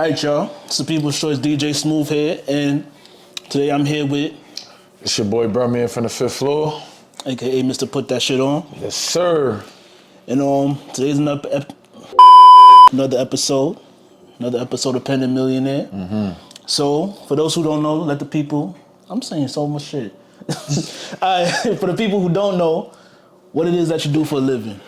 Alright, y'all. It's the People's Choice DJ Smooth here, and today I'm here with... It's your boy Bruhmanfromthe5thfloor floor. AKA Mr. Put That Shit On. Yes, sir. And today's another episode of Pen and Millionaire. Mm-hmm. So, for those who don't know, let the people... I'm saying so much shit. Alright, for the people who don't know, what it is that you do for a living.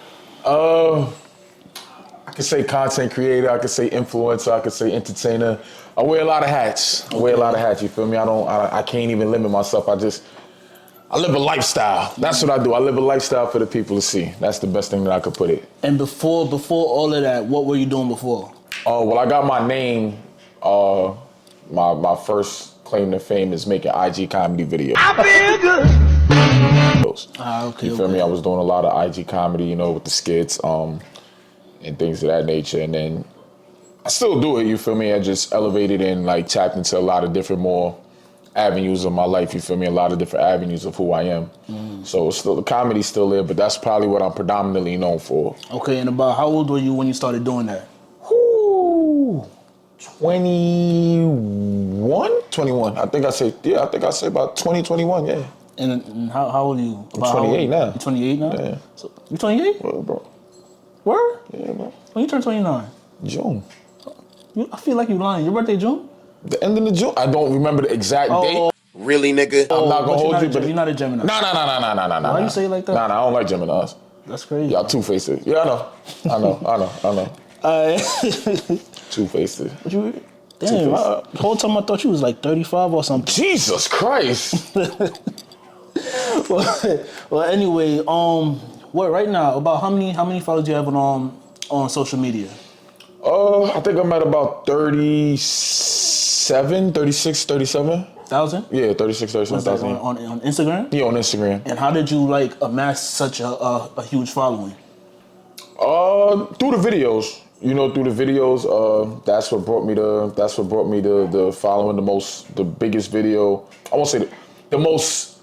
I could say content creator, I could say influencer, I could say entertainer. I wear a lot of hats. You feel me? I can't even limit myself. I live a lifestyle. That's what I do. I live a lifestyle for the people to see. That's the best thing that I could put it. And before all of that, what were you doing before? Well, I got my name. My first claim to fame is making IG comedy videos. I feel good. Okay. You feel me? I was doing a lot of IG comedy, with the skits, and things of that nature. And then I still do it, you feel me? I just elevated and tapped into a lot of different more avenues of my life, you feel me? A lot of different avenues of who I am. So still, the comedy's still there, but that's probably what I'm predominantly known for. Okay, and about how old were you when you started doing that? 21. I think I say about 2021, yeah. And how old are you? I'm 28 now. You're 28 now? Yeah. So, you 28? Well, bro. Word? Yeah, bro. When you turn 29? June. I feel like you're lying. Your birthday June? The end of the June. I don't remember the exact date. Really, nigga? I'm not gonna hold you, but you're not a Gemini. No. Why you say it like that? Nah, I don't like Geminis. That's crazy. Y'all two-faced. Yeah, I know. Two-faced. What you? Damn, the whole time I thought you was like 35 or something. Jesus Christ. well, anyway, what right now? About how many followers do you have on social media? I think I'm at about 37. 1,000? Yeah, 37,000. On Instagram? Yeah, on Instagram. And how did you amass such a huge following? Through the videos. Through the videos, that's what brought me the following, the biggest video. I won't say the most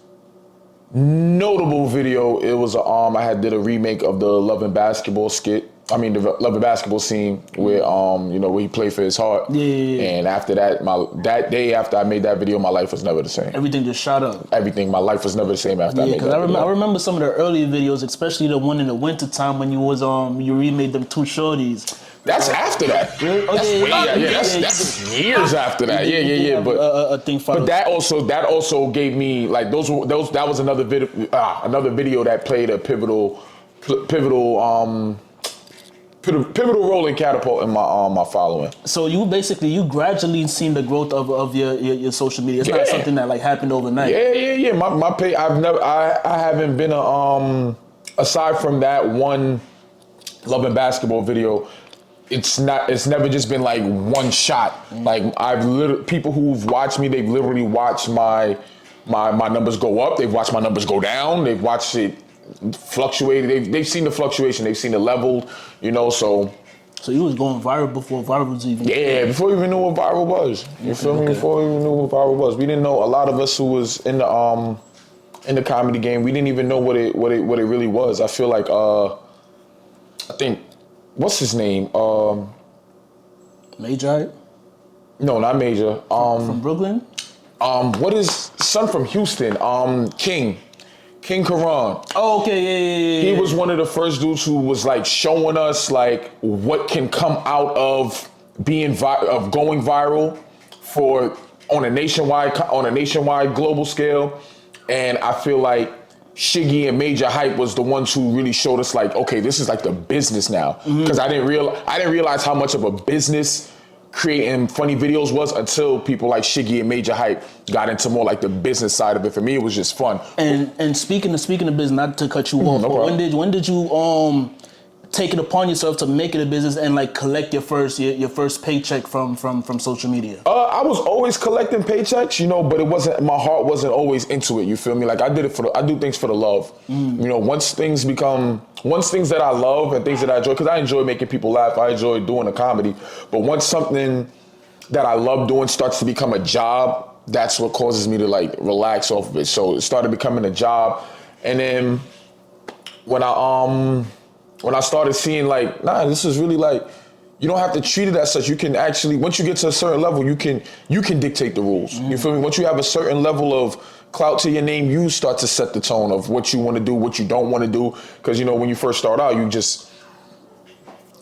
notable video. It was I did a remake of the Love and Basketball skit. I mean, the Love and Basketball scene where where he played for his heart. Yeah. And after that, that day after I made that video, my life was never the same. Everything just shot up. My life was never the same after I made that video. I remember some of the earlier videos, especially the one in the winter time when you was you remade them two shorties. That's after that. Really? That's years after that. Yeah. But a thing followed. But that also gave me that was another video that played a pivotal role in catapulting my following. So you gradually seen the growth of your social media. It's not something that happened overnight. Yeah. My page, I haven't been aside from that one Love and Basketball video. It's never just been one shot. People who've watched me, they've literally watched my numbers go up. They've watched my numbers go down. They've watched it fluctuate. They've seen the fluctuation. They've seen the level. So you was going viral before viral was even. Yeah, before we even knew what viral was. You feel me? Before we even knew what viral was, we didn't know. A lot of us who was in the comedy game, we didn't even know what it really was. I feel like I think. What's his name? Major? No, not Major. From Brooklyn? What is son from Houston? King Karan. Oh, okay, yeah. He was one of the first dudes who was showing us what can come out of being going viral on a nationwide global scale, and I feel like Shiggy and Major Hype was the ones who really showed us okay, this is the business now. Because I didn't realize how much of a business creating funny videos was until people like Shiggy and Major Hype got into more the business side of it. For me, it was just fun. And speaking of business, not to cut you off, but when did you take it upon yourself to make it a business and collect your first paycheck from social media? I was always collecting paychecks, but it wasn't. My heart wasn't always into it. You feel me? I do things for the love. Once things that I love and things that I enjoy, because I enjoy making people laugh. I enjoy doing a comedy. But once something that I love doing starts to become a job, that's what causes me to relax off of it. So it started becoming a job, and then when I started seeing this is really You don't have to treat it as such. You can actually, once you get to a certain level, you can dictate the rules. You feel me? Once you have a certain level of clout to your name, you start to set the tone of what you want to do, what you don't want to do. Because, you know, when you first start out, you just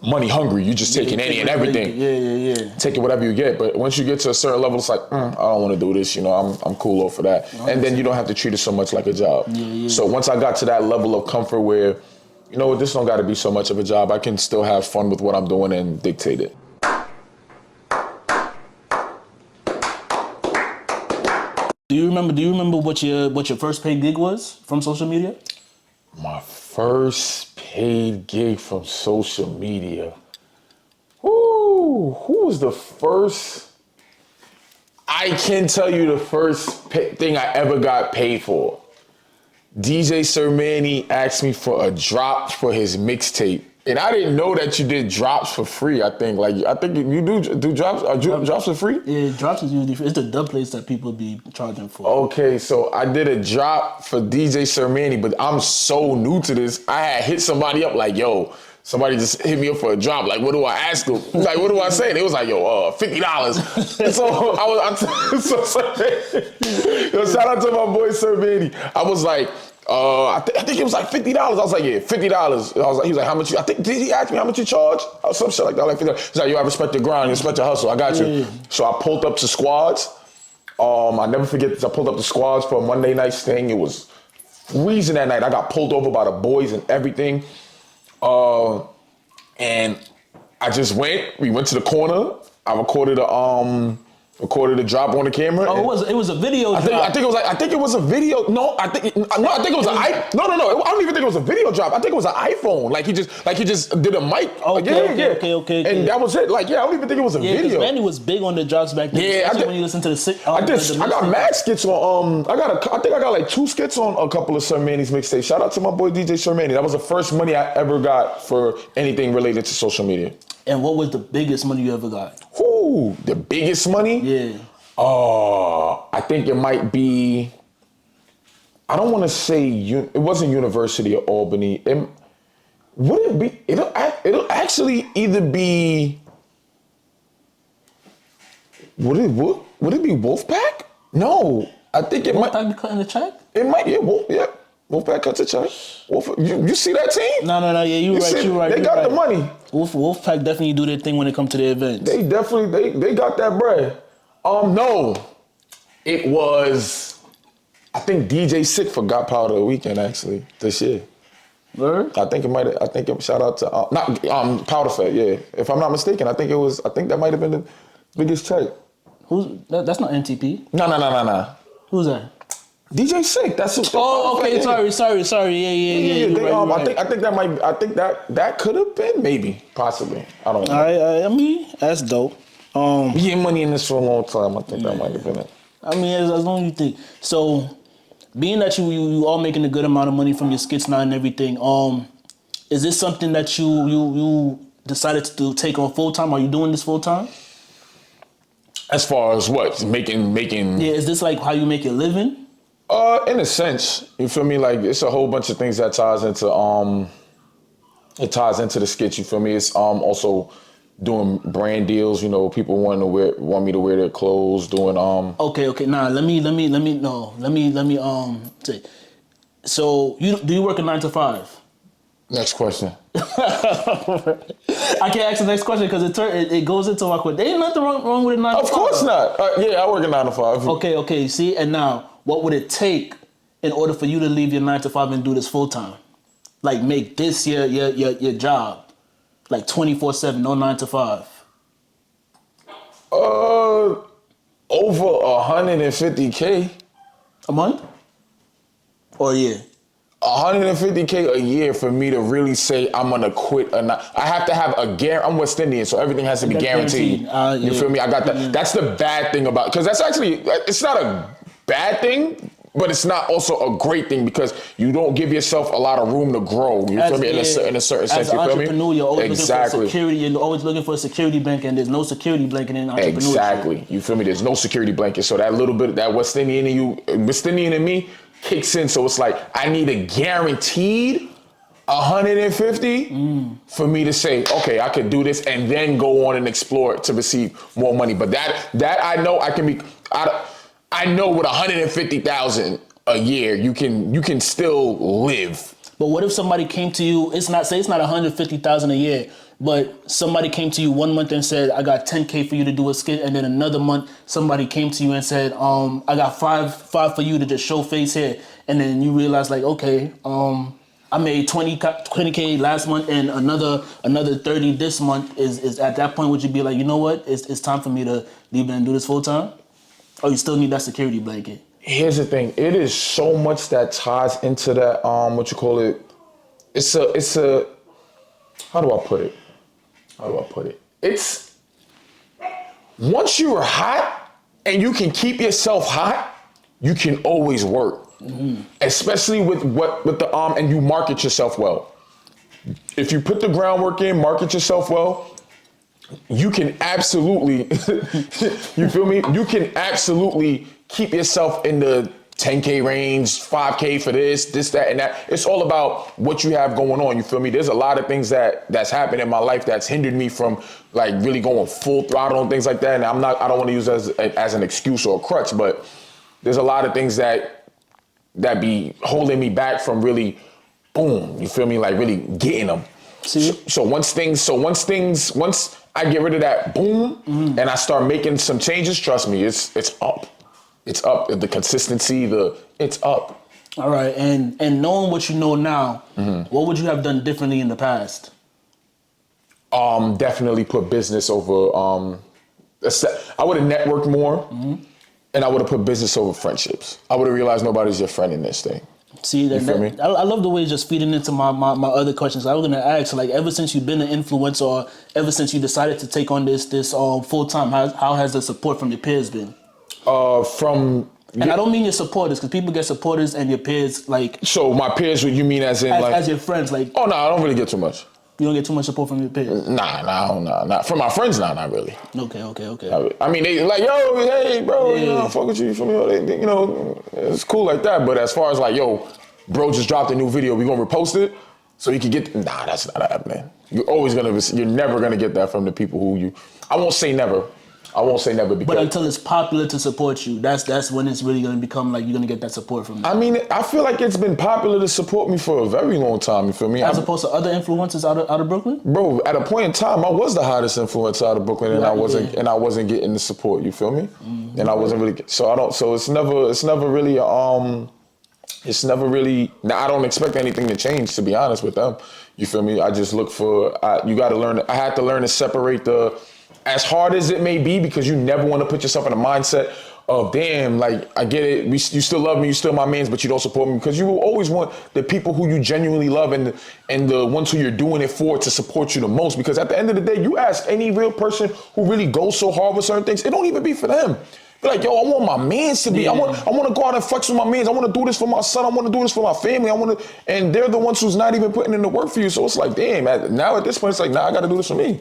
money hungry. You just taking any and everything. Yeah. Taking whatever you get. But once you get to a certain level, it's like, I don't want to do this. You know, I'm cool off of that. And then you don't have to treat it so much like a job. So once I got to that level of comfort where, you know what, this don't got to be so much of a job. I can still have fun with what I'm doing and dictate it. Do you remember what your first paid gig was from social media? My first paid gig from social media. Who was the first? I can tell you the first thing I ever got paid for. DJ Sir Manny asked me for a drop for his mixtape. And I didn't know that you did drops for free, I think. I think you do drops drops for free? Yeah, drops is usually free. It's the dub plates that people be charging for. Okay, so I did a drop for DJ Sir Manny, but I'm so new to this. I had hit somebody up like, yo, somebody just hit me up for a drop. Like, what do I ask them? Like, what do I say? They was like, yo, $50. And so yo, shout out to my boy Sir Manny. I was like, I think it was like $50. I was like, yeah, $50. I was like, he was like, how much? Did he ask me how much you charge? Or some shit like that. Like $50. He's like, yo, I respect your grind, respect your hustle. I got you. Yeah. So I pulled up to Squads. I never forget this. I pulled up to Squads for a Monday night thing. It was freezing that night. I got pulled over by the boys and everything. And I just went. We went to the corner. I recorded a drop on the camera. Oh, it was a video drop. I think it was a video. No, I think it was no. I don't even think it was a video drop. I think it was an iPhone. Like he just did a mic. Okay. And that was it. Like, yeah, I don't even think it was a video. Yeah, Manny was big on the drops back then. Yeah, when you listen to the I got mad skits on. I think I got like 2 skits on a couple of Sir Manny's mixtapes. Shout out to my boy DJ Sir Manny. That was the first money I ever got for anything related to social media. And what was the biggest money you ever got? The biggest money? Yeah. I think it might be, I don't want to say, it wasn't University of Albany. Would it be, it'll actually either be, would it be Wolfpack? No, I think it might. Wolfpack be cutting the check? It might, yeah. Wolfpack cuts a check. You see that team? No, yeah, you right. They got the money. Wolfpack definitely do their thing when it comes to the events. They definitely, they got that bread. No, it was, I think DJ Sick for Got Powder the Weekend actually this year. Word? I think shout out to, Powder Fed, yeah. If I'm not mistaken, I think that might have been the biggest check. That's not NTP. No. Who's that? DJ Sick. That's what. Oh, okay. Sorry. Yeah. Right. I think that could have been maybe, possibly. I don't know. I mean, that's dope. We getting money in this for a long time. I think that might have been it. I mean, as long as you think. So, being that you all making a good amount of money from your skits now and everything, is this something that you decided to take on full time? Are you doing this full time? As far as what making? Yeah, is this like how you make your living? In a sense, you feel me? Like it's a whole bunch of things that ties into the skit. You feel me? It's also doing brand deals. You know, people want me to wear their clothes. Doing Okay. Nah, let me say. So do you work a 9 to 5? Next question. I can't ask the next question because it goes into my question. There ain't nothing wrong with a 9 to 5. Of course not. Yeah, I work a 9 to 5. Okay. See, and now what would it take in order for you to leave your 9 to 5 and do this full time? Like make this your job, like 24/7, no 9 to 5. Over 150K a month or a year. 150K a year for me to really say I'm gonna quit or not. I have to have a guarantee. I'm West Indian, so everything has to be guaranteed. You feel me? I got that. Mm-hmm. That's the bad thing about, because that's actually, it's not a bad thing, but it's not also a great thing because you don't give yourself a lot of room to grow. You feel me? In a certain sense. As an you feel me? entrepreneur, you're always looking for security. You're always looking for a security blanket, and there's no security blanket in entrepreneurship. Exactly. You feel me? There's no security blanket. So that little bit, that West Indian in me kicks in. So it's like I need a guaranteed 150 for me to say, okay, I could do this and then go on and explore it to receive more money. But that I know I can be. I know with 150,000 a year, you can still live. But what if somebody came to you? It's not 150,000 a year, but somebody came to you 1 month and said, I got 10K for you to do a skit, and then another month somebody came to you and said, I got five for you to just show face here, and then you realize like, okay, I made 20K last month and another 30 this month. Is at that point would you be like, you know what? It's time for me to leave and do this full time, or you still need that security blanket? Here's the thing. It is so much that ties into that, what you call it? It's a, how do I put it? It's, once you are hot and you can keep yourself hot, you can always work. Mm-hmm. Especially with the and you market yourself well. If you put the groundwork in, market yourself well, you can absolutely, you feel me? You can absolutely keep yourself in the 10K range, 5K for this, that, and that. It's all about what you have going on, you feel me? There's a lot of things that's happened in my life that's hindered me from like really going full throttle and things like that. And I don't want to use it as an excuse or a crutch, but there's a lot of things that be holding me back from really, boom, you feel me? Like really getting them. See? So once I get rid of that boom and I start making some changes, trust me, it's up. It's up. The consistency, it's up. All right, and knowing what you know now, what would you have done differently in the past? Definitely put business over. I would have networked more, and I would have put business over friendships. I would have realized nobody's your friend in this thing. See, you feel me? I love the way it's just feeding into my other questions. I was gonna ask, like, ever since you've been an influencer, or ever since you decided to take on this full time, how has the support from your peers been? And I don't mean your supporters, because people get supporters and your peers, like. So my peers, what you mean as in like? As your friends, like. Oh no, I don't really get too much. You don't get too much support from your peers? Nah. From my friends, not really. Okay. I mean, they like, yo, hey, bro, you know, fuck with you, feel me? You know, it's cool like that. But as far as like, yo, bro just dropped a new video, we gonna repost it so you can get. Nah, that's not happening. You're never gonna get that from the people who you. I won't say never because. But until it's popular to support you, that's when it's really gonna become like you're gonna get that support from them. I mean, I feel like it's been popular to support me for a very long time. You feel me? As opposed to other influencers out of Brooklyn. Bro, at a point in time, I was the hottest influencer out of Brooklyn, and I wasn't getting the support. You feel me? Mm-hmm. And I wasn't really. So it's never really. Now I don't expect anything to change. To be honest with them, you feel me? I just look for. You got to learn. I had to learn to separate the. As hard as it may be, because you never want to put yourself in a mindset of, damn, like, I get it, you still love me, you still my mans, but you don't support me, because you will always want the people who you genuinely love and the ones who you're doing it for to support you the most, because at the end of the day, you ask any real person who really goes so hard with certain things, it don't even be for them. Be like, yo, I want my mans to be, I want to go out and flex with my mans, I want to do this for my son, I want to do this for my family, and they're the ones who's not even putting in the work for you, so it's like, damn, now at this point, it's like, nah, I got to do this for me.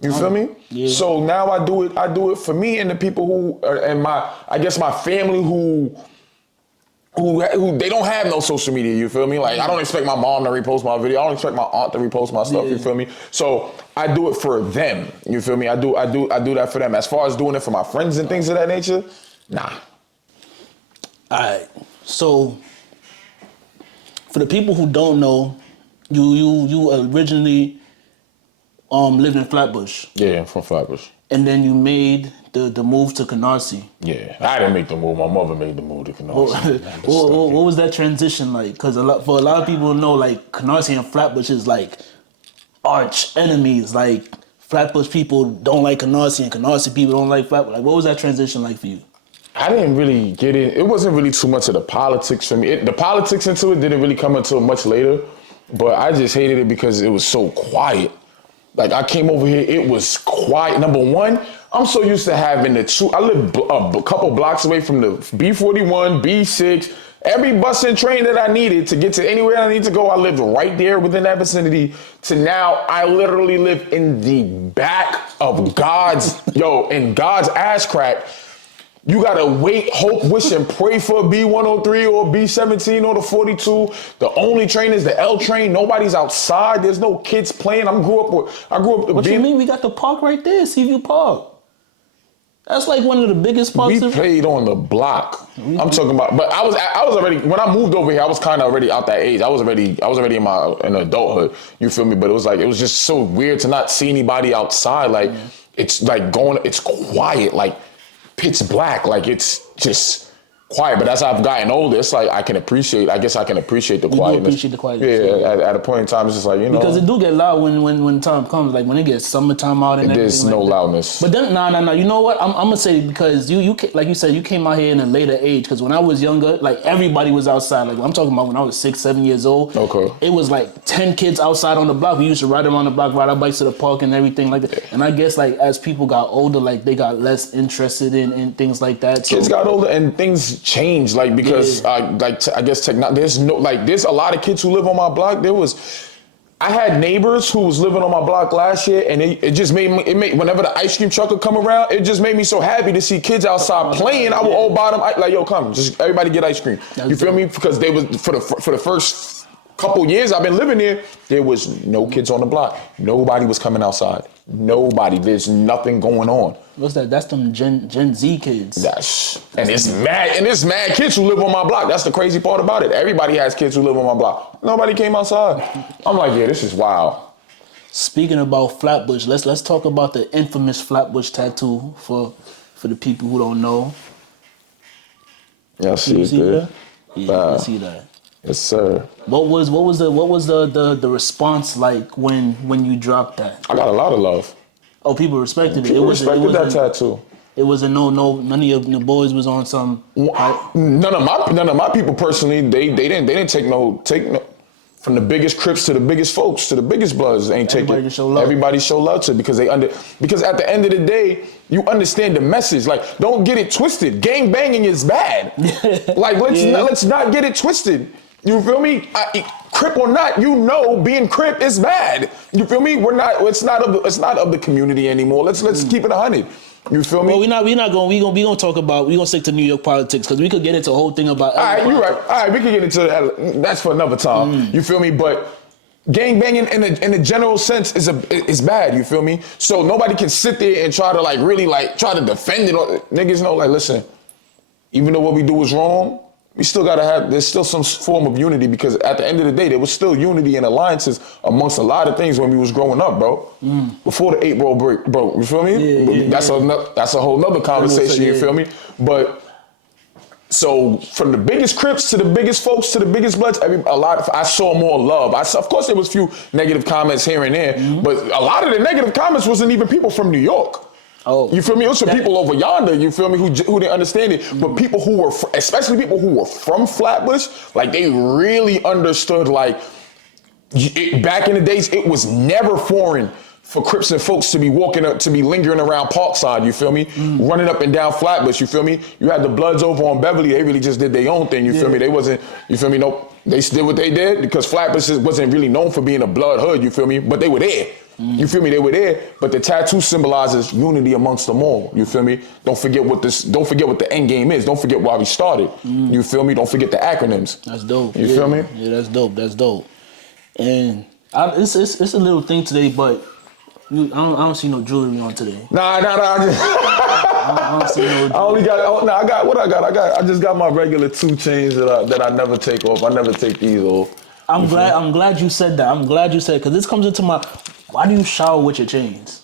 You feel me? Yeah. So now I do it for me and the people who and my family who they don't have no social media, you feel me? Like, I don't expect my mom to repost my video. I don't expect my aunt to repost my stuff, you feel me? So I do it for them, you feel me? I do that for them. As far as doing it for my friends and things of that nature, nah. All right. So for the people who don't know, you originally lived in Flatbush. Yeah, I'm from Flatbush. And then you made the move to Canarsie. Yeah, I didn't make the move. My mother made the move to Canarsie. What was that transition like? Because for a lot of people know, like, Canarsie and Flatbush is like arch enemies. Like, Flatbush people don't like Canarsie and Canarsie people don't like Flatbush. Like, what was that transition like for you? I didn't really get it. It wasn't really too much of the politics for me. The politics into it didn't really come until much later. But I just hated it because it was so quiet. Like, I came over here, it was quiet. Number one, I'm so used to having I live a couple blocks away from the B41, B6, every bus and train that I needed to get to anywhere I need to go. I lived right there within that vicinity. To now, I literally live in the back of in God's ass crack. You gotta wait, hope, wish, and pray for a B103 or B17 or the 42. The only train is the L train. Nobody's outside. There's no kids playing. I grew up. What you mean? We got the park right there, Seaview Park. That's like one of the biggest parks. We played on the block. I'm talking about, but I was already, when I moved over here, I was kind of already out that age. I was already in adulthood. You feel me? But it was just so weird to not see anybody outside. Like it's like it's quiet, like pitch black, like it's just quiet. But as I've gotten older, it's like I guess I can appreciate the quietness. Appreciate the quietness. Yeah, at a point in time, it's just like, because it do get loud when time comes, like when it gets summertime out and everything. There's no loudness. But then no. You know what? I'm gonna say, because you like you said, you came out here in a later age. Because when I was younger, like everybody was outside. Like I'm talking about when I was 6, 7 years old. Okay. It was like 10 kids outside on the block. We used to ride around the block, ride our bikes to the park and everything like that. And I guess like as people got older, like they got less interested in things like that. So, kids got older and things changed, like because I guess there's a lot of kids who live on my block. I had neighbors who was living on my block last year, and it just made whenever the ice cream truck would come around, it just made me so happy to see kids outside playing. I would all buy them, like, yo, come, just everybody get ice cream. You feel me? Because they was for the first couple years I've been living here, there was no kids on the block. Nobody was coming outside. Nobody. There's nothing going on. What's that? That's them Gen Z kids. And it's mad kids who live on my block. That's the crazy part about it. Everybody has kids who live on my block. Nobody came outside. I'm like, yeah, this is wild. Speaking about Flatbush, let's talk about the infamous Flatbush tattoo for the people who don't know. Yeah, I see it there. Yeah, I see that. Yes, sir. What was the response like when you dropped that? I got a lot of love. Oh, people respected it. People respected that tattoo. It wasn't none of your boys was on some. None of my people personally. They didn't take no from the biggest Crips to the biggest folks to the biggest Bloods. Everybody show love to it because because at the end of the day, you understand the message. Like, don't get it twisted. Gang banging is bad. Like, let's not get it twisted. You feel me? Crip or not, being Crip is bad. You feel me? It's not of the community anymore. Let's keep it 100. You feel me? Well, we gonna talk about, we gonna stick to New York politics because we could get into a whole thing about. All right, you're right. All right, we can get into that. That's for another time. You feel me? But gang banging in a general sense is bad. You feel me? So nobody can sit there and try to really try to defend it. Niggas know, like, listen, even though what we do is wrong, we still there's still some form of unity, because at the end of the day, there was still unity and alliances amongst a lot of things when we was growing up, bro. Before the 8 roll break, bro. You feel me? That's a whole nother conversation. You feel me? But so from the biggest Crips to the biggest folks to the biggest Bloods, I saw more love. Of course, there was a few negative comments here and there, but a lot of the negative comments wasn't even people from New York. Oh, you feel me? It was some people over yonder, you feel me, who didn't understand it. But people who were, especially people who were from Flatbush, like, they really understood, like, back in the days, it was never foreign for Crips and folks to be lingering around Parkside, you feel me? Running up and down Flatbush, you feel me? You had the Bloods over on Beverly, they really just did their own thing, you feel me? They wasn't, you feel me? Nope. They did what they did because Flatbush wasn't really known for being a blood hood, you feel me? But they were there. You feel me? They were there, but the tattoo symbolizes unity amongst them all. You feel me? Don't forget what the end game is. Don't forget why we started. You feel me? Don't forget the acronyms. That's dope. You feel me? Yeah, that's dope. And it's a little thing today, but I don't see no jewelry on today. Nah. I don't see no jewelry. I just got my regular 2 chains that I never take off. I never take these off. I'm glad you said that. I'm glad you said, because this comes into my. Why do you shower with your chains?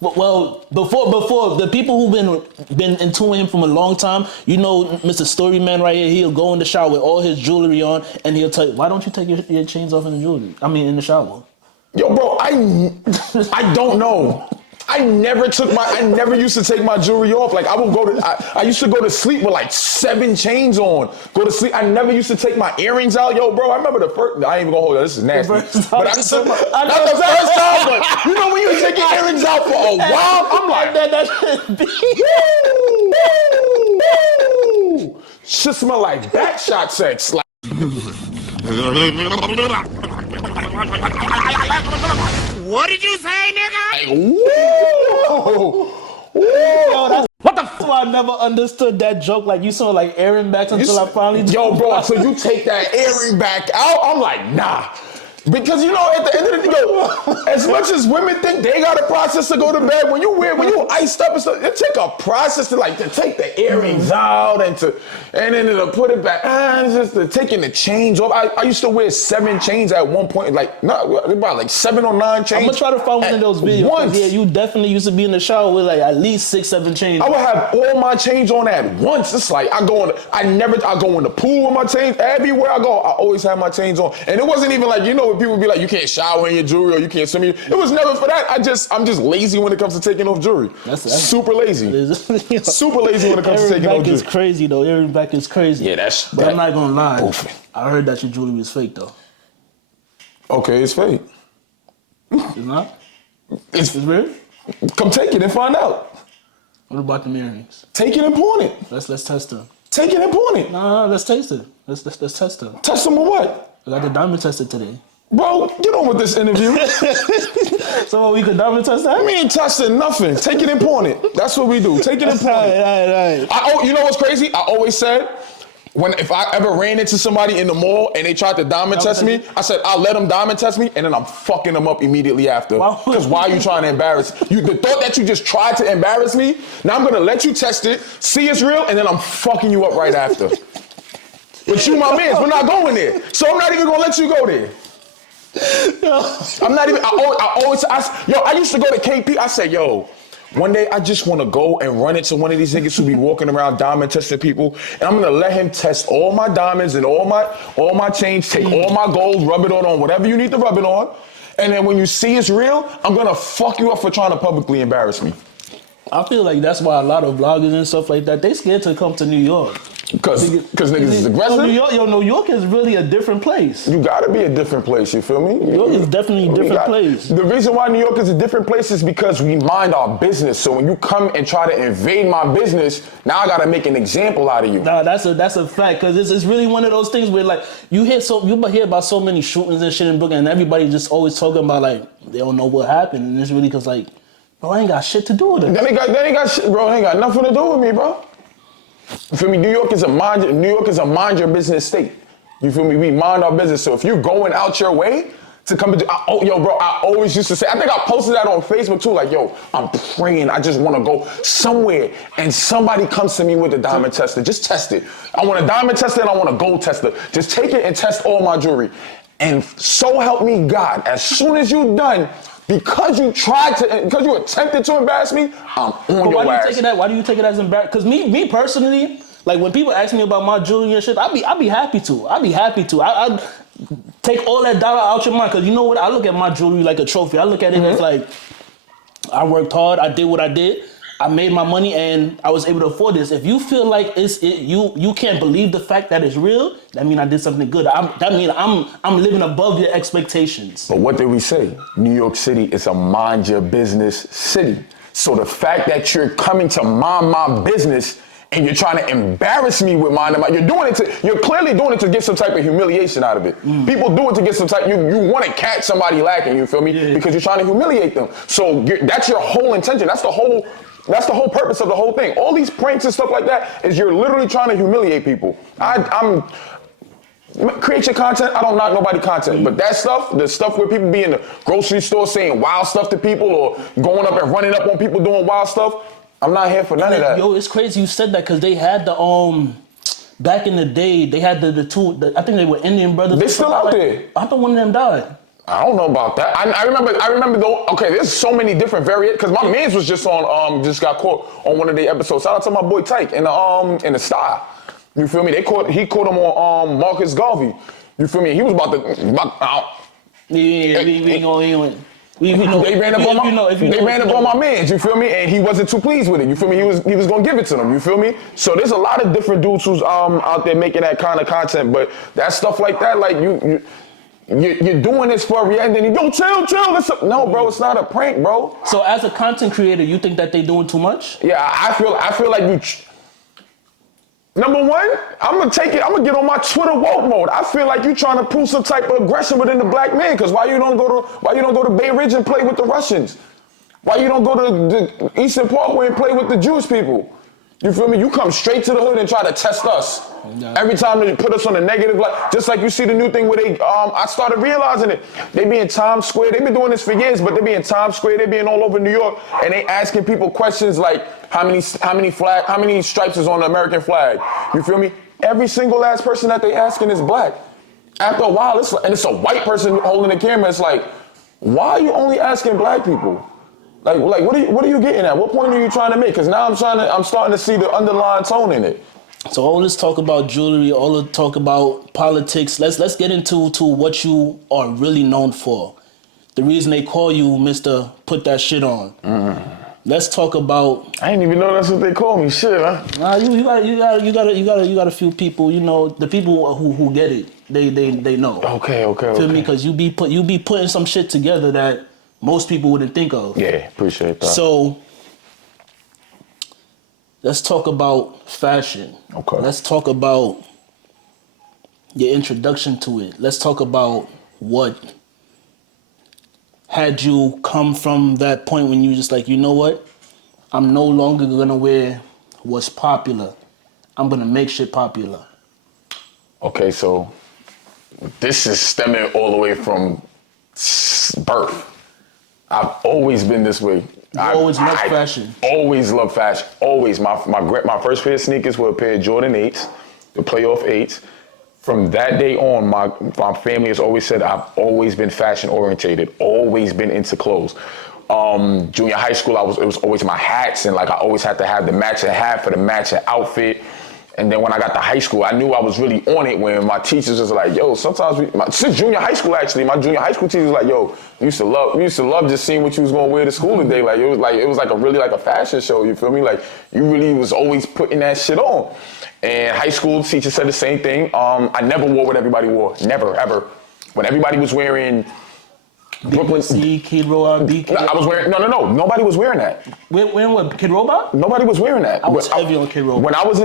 Well, before the people who've been into him from a long time, Mr. Storyman right here, he'll go in the shower with all his jewelry on, and he'll tell you, why don't you take your chains off in the shower? Yo, bro, I don't know. I never used to take my jewelry off. Like, I used to go to sleep with like 7 chains on. Go to sleep. I never used to take my earrings out. Yo, bro, I remember the first, I ain't even gonna hold that. This is nasty. Not the first time, but when you take your earrings out for a while, I'm like, woo! Shit smell like back shot sex. Like, what did you say, nigga? woo! Woo! What the f? I never understood that joke. Like you saw like airing backs until I finally. Yo, bro. So you take that airing back out? I'm like, nah. Because you know, at the end of the day, as much as women think they got a process to go to bed, when you iced up and stuff, it take a process to take the earrings out and then to put it back. It's just taking the chains off. I used to wear 7 chains at one point, about like 7 or 9 chains. I'm gonna try to find one of those videos. Once. Yeah, you definitely used to be in the shower with like at least 6, 7 chains. I would have all my chains on at once. It's like I go in the pool with my chains. Everywhere I go, I always have my chains on. And it wasn't even like, you know, people be like, you can't shower in your jewelry or you can't swim in your... It was never for that. I'm just lazy when it comes to taking off jewelry. That's super lazy. Super lazy when it comes to taking off jewelry. Is crazy though. Airing back is crazy. Yeah, But I'm not gonna lie. Boofing. I heard that your jewelry was fake though. Okay, it's fake. It's not? It's real? Come take it and find out. What about the earrings? Take it and pawn it. Let's test them. Take it and pawn it. Nah, let's taste it. Let's test them. Test them with what? I got the diamond tested today. Bro, get on with this interview. So we could diamond test that? We ain't testing nothing. Take it and pawn it. That's what we do. Take it and pawn it. Right. You know what's crazy? I always said, if I ever ran into somebody in the mall and they tried to diamond test me, I said, I'll let them diamond test me and then I'm fucking them up immediately after. Because why are you trying to embarrass? The thought that you just tried to embarrass me, now I'm gonna let you test it, see it's real, and then I'm fucking you up right after. But you my mans, we're not going there. So I'm not even gonna let you go there. I'm not even, I used to go to KP, I said, yo, one day I just wanna go and run into one of these niggas who be walking around diamond testing people, and I'm gonna let him test all my diamonds and all my chains, take all my gold, rub it on whatever you need to rub it on, and then when you see it's real, I'm gonna fuck you up for trying to publicly embarrass me. I feel like that's why a lot of vloggers and stuff like that, they scared to come to New York. Because niggas is aggressive? New York is really a different place. You gotta be a different place, you feel me? New York is definitely a different place. The reason why New York is a different place is because we mind our business. So when you come and try to invade my business, now I gotta make an example out of you. Nah, that's a fact, because it's really one of those things where like, you hear about so many shootings and shit in Brooklyn, and everybody just always talking about like, they don't know what happened, and it's really because like, bro, I ain't got shit to do with it. They ain't got shit, bro. They ain't got nothing to do with me, bro. You feel me? New York is a mind your business state. You feel me? We mind our business. So if you're going out your way to come to, bro, I always used to say, I think I posted that on Facebook too, like, yo, I'm praying, I just want to go somewhere and somebody comes to me with a diamond tester. Just test it. I want a diamond tester and I want a gold tester. Just take it and test all my jewelry. And so help me God, as soon as you're done, because you attempted to embarrass me, I'm on your ass. Why do you take it as embarrassing? Because me personally, like when people ask me about my jewelry and shit, I'd be happy to. I'd take all that dollar out your mind. Because you know what? I look at my jewelry like a trophy. I look at it as like, I worked hard, I did what I did. I made my money and I was able to afford this. If you feel like you can't believe the fact that it's real, that means I did something good. That means I'm living above your expectations. But what did we say? New York City is a mind your business city. So the fact that you're coming to mind my business and you're trying to embarrass me with minding my, you're clearly doing it to get some type of humiliation out of it. People do it to get some type, you want to catch somebody lacking, you feel me? Yeah. Because you're trying to humiliate them. So that's your whole intention. That's the whole purpose of the whole thing. All these pranks and stuff like that is you're literally trying to humiliate people. Create your content. I don't knock nobody content, but that stuff, the stuff where people be in the grocery store saying wild stuff to people or going up and running up on people doing wild stuff, I'm not here for none of that. Yo, it's crazy you said that because they had the back in the day they had the two. I think they were Indian brothers. They still out there. I thought one of them died. I don't know about that. I remember though. Okay, there's so many different variants. Cause my man's was just just got caught on one of the episodes. Shout out to my boy Tyke in the Star. You feel me? He caught him on Marcus Garvey. You feel me? He was about to. They ran up on my mans. You feel me? And he wasn't too pleased with it. You feel me? He was gonna give it to them. You feel me? So there's a lot of different dudes who's out there making that kind of content. But that stuff like that, like You're doing this for a reaction, and you don't chill. No, bro, it's not a prank, bro. So as a content creator, you think that they doing too much? Yeah, I feel like you. Number one, I'm gonna get on my Twitter woke mode. I feel like you trying to prove some type of aggression within the black man. Cause why you don't go to Bay Ridge and play with the Russians? Why you don't go to the Eastern Parkway and play with the Jewish people? You feel me? You come straight to the hood and try to test us. Yeah. Every time they put us on a negative light, just like you see the new thing where they, I started realizing it. They be in Times Square. They've been doing this for years, but they be in Times Square. They be in all over New York, and they asking people questions like, how many stripes is on the American flag? You feel me? Every single last person that they asking is black. After a while, it's a white person holding the camera. It's like, why are you only asking black people? Like, what are you getting at? What point are you trying to make? Because now I'm starting to see the underlying tone in it. So all this talk about jewelry, all this talk about politics. Let's get into what you are really known for. The reason they call you Mr. Put That Shit On. Let's talk about. I didn't even know that's what they call me. Shit, huh? Nah, you got a few people. You know, the people who get it, they know. Okay. Feel me? Because you be putting some shit together that most people wouldn't think of. Yeah, appreciate that. So let's talk about fashion. Okay. Let's talk about your introduction to it. Let's talk about what had you come from that point when you just like, you know what? I'm no longer gonna wear what's popular. I'm gonna make shit popular. Okay, so this is stemming all the way from birth. I've always been this way. I always loved fashion. Always loved fashion. Always. My first pair of sneakers were a pair of Jordan 8s, the playoff 8s. From that day on, my family has always said I've always been fashion orientated, always been into clothes. Junior high school, it was always my hats, and like I always had to have the matching hat for the matching outfit. And then when I got to high school, I knew I was really on it when my teachers was like, yo, sometimes since junior high school actually, my junior high school teacher was like, yo, we used to love just seeing what you was gonna wear to school today. Like it was like a really like a fashion show, you feel me? Like you really was always putting that shit on. And high school teacher said the same thing. I never wore what everybody wore, never, ever. When everybody was wearing Brooklyn C, Kid Robot, B. I was wearing no. Nobody was wearing that. Wearing what? Kid Robot? Nobody was wearing that. I was heavy on Kid Robot. When I was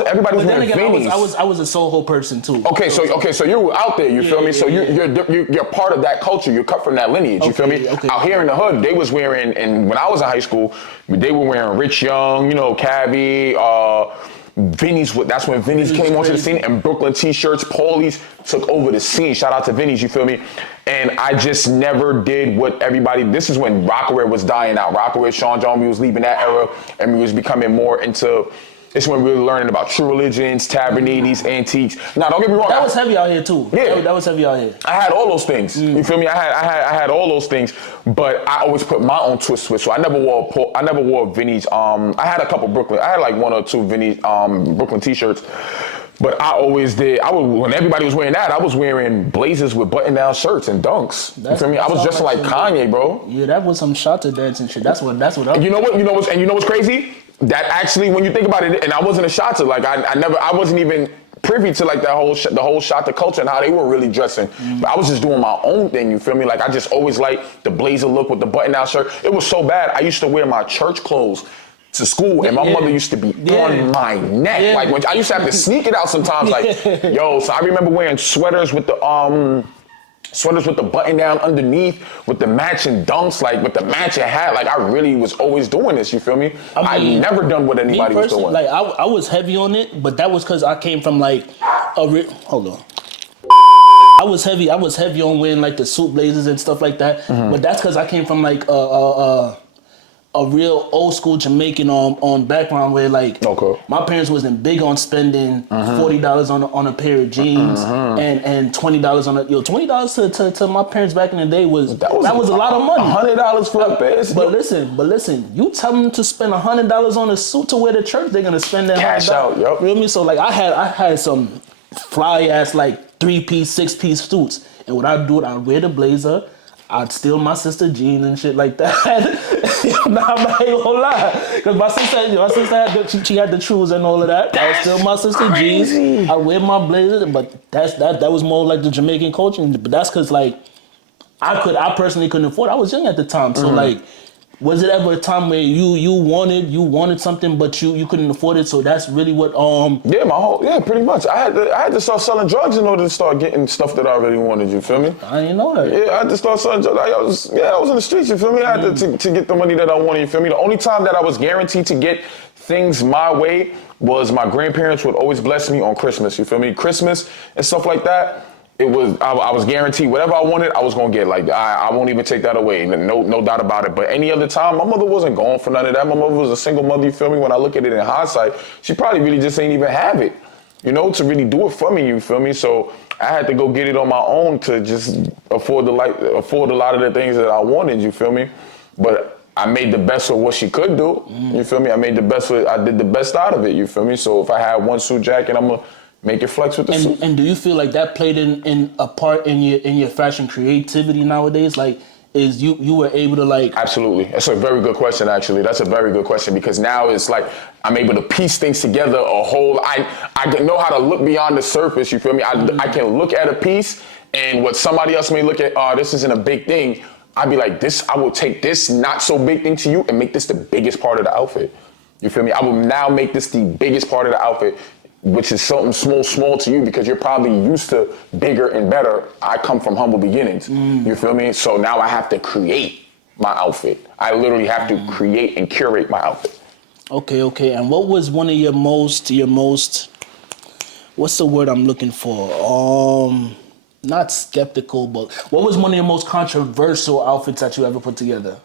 everybody was wearing Vinnies. I was a Soho person too. Okay, so you were out there. You feel me? So you're part of that culture. You're cut from that lineage. You feel me? Okay. Out here in the hood, they was wearing, and when I was in high school, they were wearing Rich Young, Cabby, Vinny's, that's when Vinny's came onto the scene, and Brooklyn t-shirts, Paulies took over the scene. Shout out to Vinny's, you feel me? And I just never did what everybody, this is when Rockaway was dying out. Rockaway, Sean John, we was leaving that era, and we was becoming more into, it's when we were learning about true religions, tabernates, antiques. Now, don't get me wrong. That was heavy out here too. Yeah. That was heavy out here. I had all those things. You feel me? I had all those things, but I always put my own twist to it. So I never wore Vinny's. I had a couple Brooklyn. I had like one or two Vinny's Brooklyn t-shirts. But I always did. When everybody was wearing that, I was wearing blazers with button-down shirts and dunks. You feel me? I was dressing like Kanye, bro. Yeah, that was some shata dance and shit. That's what I. And you know what's crazy? That actually, when you think about it, and I wasn't a shata. Like I wasn't even privy to like the whole shata culture and how they were really dressing. But I was just doing my own thing. You feel me? Like I just always liked the blazer look with the button-down shirt. It was so bad. I used to wear my church clothes to school, and my mother used to be on my neck. Yeah. Like when I used to have to sneak it out sometimes. Like so I remember wearing sweaters with the button down underneath, with the matching dunks, like with the matching hat. Like I really was always doing this. You feel me? I never done what anybody was doing. Like I was heavy on it, but that was because I came from like hold on. I was heavy on wearing like the suit blazers and stuff like that. But that's because I came from like a real old school Jamaican on background where like my parents wasn't big on spending $40 on a pair of jeans and $20 on $20 to my parents back in the day was a lot of money. $100 for a pair. But listen, you tell them to spend $100 on a suit to wear to church, they're gonna spend that cash out. Yep. You know what I mean? So like I had some fly ass like 3-piece, 6-piece suits, and what I'd do, I'd wear the blazer. I'd steal my sister jeans and shit like that. Nah, I'm not even gonna lie. Because my sister she had the trues and all of that. I'd steal my sister jeans. I'd wear my blazer. But that was more like the Jamaican culture. But that's because like I personally couldn't afford it. I was young at the time. So like Was it ever a time where you wanted something but you couldn't afford it? So that's really what Yeah, pretty much. I had to start selling drugs in order to start getting stuff that I really wanted. You feel me? I didn't know that. Yeah, I had to start selling drugs. I was in the streets. You feel me? I had to get the money that I wanted. You feel me? The only time that I was guaranteed to get things my way was my grandparents would always bless me on Christmas. You feel me? Christmas and stuff like that. I was guaranteed whatever I wanted, I was gonna get. Like I won't even take that away. No doubt about it. But any other time, my mother wasn't going for none of that. My mother was a single mother. You feel me? When I look at it in hindsight, she probably really just ain't even have it, you know, to really do it for me. You feel me? So I had to go get it on my own to just afford a lot of the things that I wanted. You feel me? But I made the best of what she could do. You feel me? I did the best out of it. You feel me? So if I had one suit jacket, I'm gonna make it flex with the suit. And do you feel like that played in a part in your fashion creativity nowadays? Like, is you were able to like? Absolutely. That's a very good question, actually. That's a very good question because now it's like I'm able to piece things together a whole. I know how to look beyond the surface. You feel me? I can look at a piece and what somebody else may look at. Oh, this isn't a big thing. I'd be like, I will take this not so big thing to you and make this the biggest part of the outfit. You feel me? I will now make this the biggest part of the outfit, which is something small to you because you're probably used to bigger and better. I come from humble beginnings. You feel me? So now I have to create my outfit. I literally have to create and curate my outfit. Okay. And what was one of your most, what's the word I'm looking for? Not skeptical, but what was one of your most controversial outfits that you ever put together?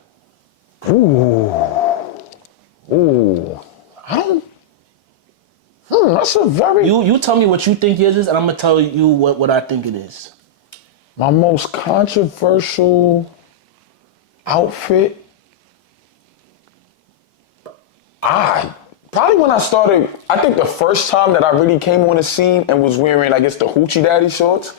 That's a very... You tell me what you think yours is, and I'm going to tell you what I think it is. My most controversial outfit? Probably when I started, I think the first time that I really came on the scene and was wearing, I guess, the Hoochie Daddy shorts.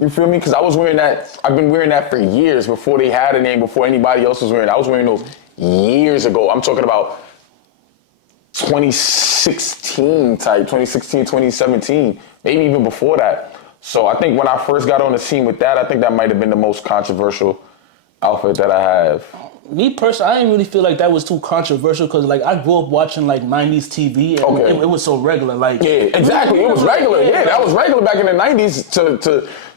You feel me? Because I was wearing that, I've been wearing that for years before they had a name, before anybody else was wearing it. I was wearing those years ago. I'm talking about 2016, 2017, maybe even before that. So I think when I first got on the scene with that, I think that might have been the most controversial outfit that I have. Me personally, I didn't really feel like that was too controversial because like I grew up watching like 90s TV and it was so regular. Like yeah, exactly. It was regular. Yeah, that was regular back in the 90s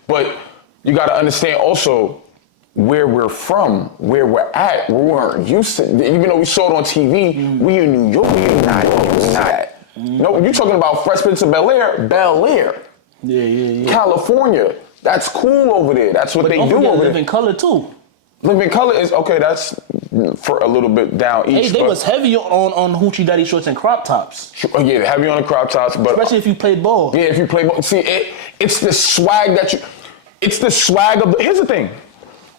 but you got to understand also where we're from, where we're at. We weren't used to, even though we saw it on TV, we in New York, we're not used to that. No, you're talking about Fresh Prince of Bel-Air. Yeah. California, that's cool over there. That's what they do over there. Live in Color too. Live in Color is, okay, that's for a little bit down east. Hey, they was heavy on Hoochie Daddy shorts and crop tops. Yeah, heavy on the crop tops. But especially if you played ball. Yeah, if you play ball. See, it's the swag it's the swag of here's the thing.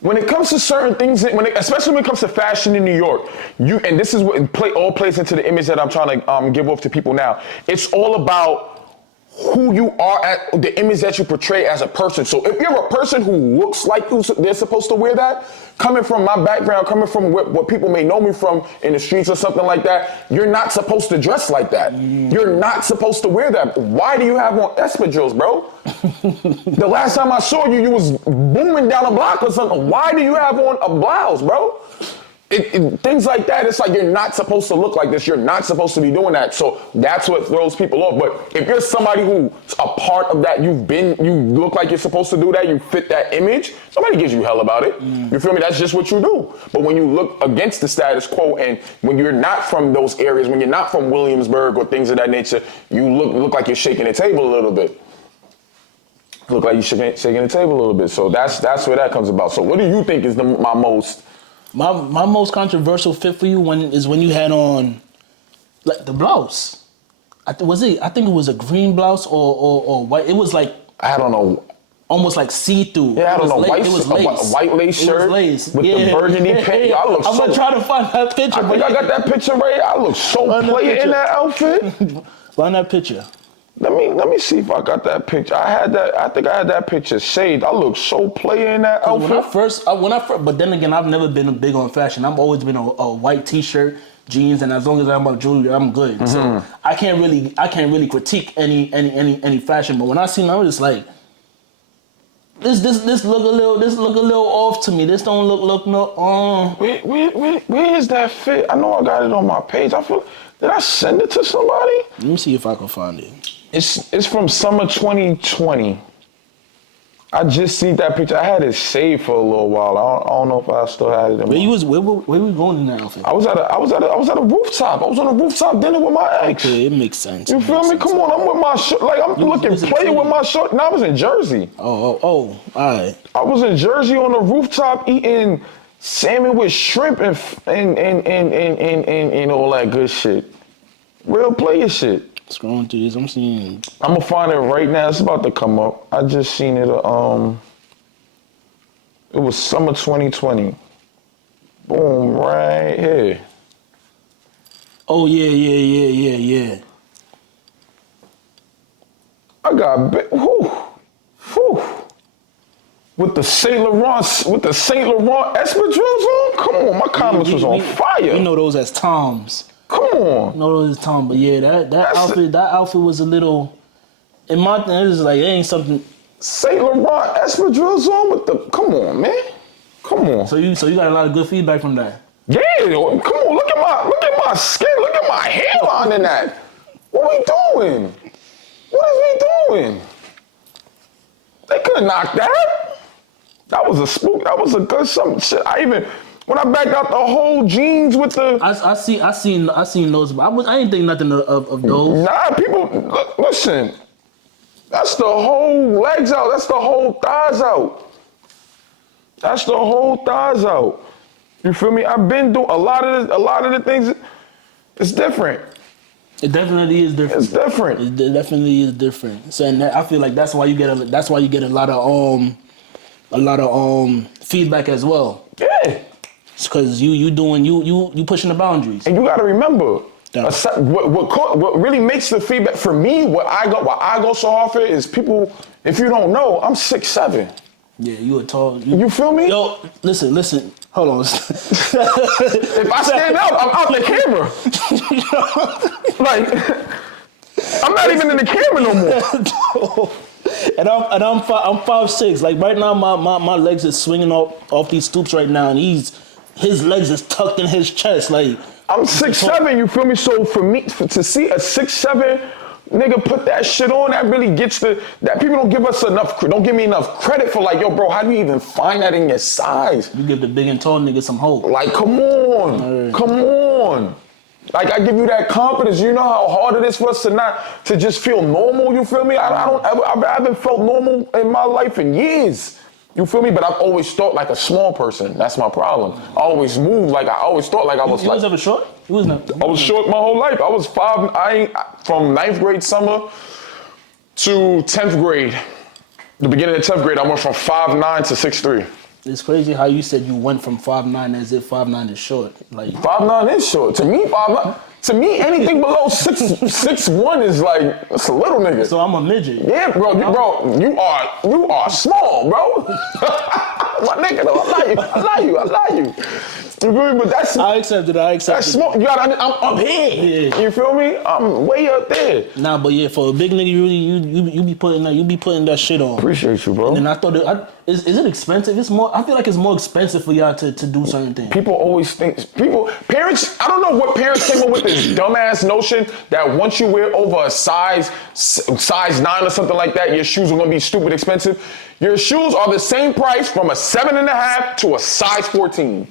When it comes to certain things, especially when it comes to fashion in New York, and this is what all plays into the image that I'm trying to give off to people now. It's all about who you are, the image that you portray as a person. So if you're a person who looks like they're supposed to wear that, coming from my background, coming from what people may know me from in the streets or something like that, you're not supposed to dress like that. You're not supposed to wear that. Why do you have on espadrilles, bro? The last time I saw you, you was booming down a block or something. Why do you have on a blouse, bro? Things like that, it's like you're not supposed to look like this. You're not supposed to be doing that. So that's what throws people off. But if you're somebody who's a part of that, you look like you're supposed to do that, you fit that image, somebody gives you hell about it. You feel me? That's just what you do. But when you look against the status quo and when you're not from those areas, when you're not from Williamsburg or things of that nature, you look like you're shaking the table a little bit. Look like you're shaking the table a little bit. So that's where that comes about. So what do you think is my most... My most controversial fit for you is when you had on like the blouse. I think it was a green blouse or white. It was like I don't know, almost like see-through. Yeah, I don't know. It was lace. A white lace shirt with the burgundy pant. I'm gonna try to find that picture. I think I got that picture right. I look so player in that outfit. Find that picture. Let me see if I got that picture. I think I had that picture saved. I look so player in that outfit. When I first, but then again, I've never been big on fashion. I've always been a white t-shirt, jeans, and as long as I'm a jewelry, I'm good. So I can't really critique any fashion. But when I seen them, I was just like, This look a little off to me. This don't look no. Where is that fit? I know I got it on my page. Did I send it to somebody? Let me see if I can find it. It's from summer 2020. I just seen that picture. I had it saved for a little while. I don't know if I still had it. Where we going in that outfit? I was at a rooftop. I was on a rooftop dinner with my ex. Okay, it makes sense. You feel me? Come on, I'm with my shirt. Like I'm looking playing with my shirt. No, I was in Jersey. Oh, all right. I was in Jersey on the rooftop eating salmon with shrimp and all that good shit. Real player shit. Scrolling through this, I'm seeing. I'm gonna find it right now. It's about to come up. I just seen it. It was summer 2020. Boom, right here. Oh yeah. I got with the Saint Laurent espadrilles on. Come on, my comments was on fire. We know those as Toms. Come on. No, those is Tom, but yeah, that outfit was a little. In my thing, it was like it ain't something. Saint Laurent espadrilles on with the. Come on, man. Come on. So you got a lot of good feedback from that. Yeah, come on. Look at my skin. Look at my hairline in that. What we doing? What is we doing? They couldn't knock that. That was a spook. That was a good some shit. When I backed out the whole jeans with the... I seen those, but I didn't think nothing of those. Nah, people, listen. That's the whole legs out. That's the whole thighs out. That's the whole thighs out. You feel me? I've been doing a lot of the things. It's different. It definitely is different. It's different. It definitely is different. So and I feel like that's why you get a lot of feedback as well. Yeah. Because you pushing the boundaries. And you got to remember, Yeah. what really makes the feedback for me, why I go so hard for it is people. If you don't know, I'm 6'7". Yeah, you a tall. You feel me? Yo, listen. Hold on. If I stand out, I'm out the camera. Like, I'm not even in the camera no more. And I'm 5'6". Like right now, my legs is swinging off these stoops right now, and his legs is tucked in his chest. Like I'm 6'7". You feel me? So for me to see a 6'7" nigga put that shit on, that really gets that people don't give me enough credit for like, yo, bro, how do you even find that in your size? You give the big and tall nigga some hope. Like, come on. Like, I give you that confidence. You know how hard it is for us to just feel normal, you feel me? I haven't felt normal in my life in years. You feel me? But I've always thought like a small person. That's my problem. I always moved like I always thought like I was You was ever short? I was short my whole life. I was from 9th grade summer to 10th grade. The beginning of 10th grade, I went from 5'9" to 6'3". It's crazy how you said you went from 5'9" as if 5'9" is short. Like 5'9" is short. To me, 5'9". To me, anything below 6'1" is like, it's a little nigga. So I'm a midget. Yeah, bro, you are small, bro. My nigga, though, I love you. You feel me? But that's... I accept it. That's small. I'm up here. Yeah. You feel me? I'm way up there. Nah, but yeah, for a big nigga, you be putting that shit on. Appreciate you, bro. And I thought, is it expensive? It's more. I feel like it's more expensive for y'all to do certain things. People always think parents. I don't know what parents came up with this dumbass notion that once you wear over a size 9 or something like that, your shoes are gonna be stupid expensive. Your shoes are the same price from a 7.5 to a size 14.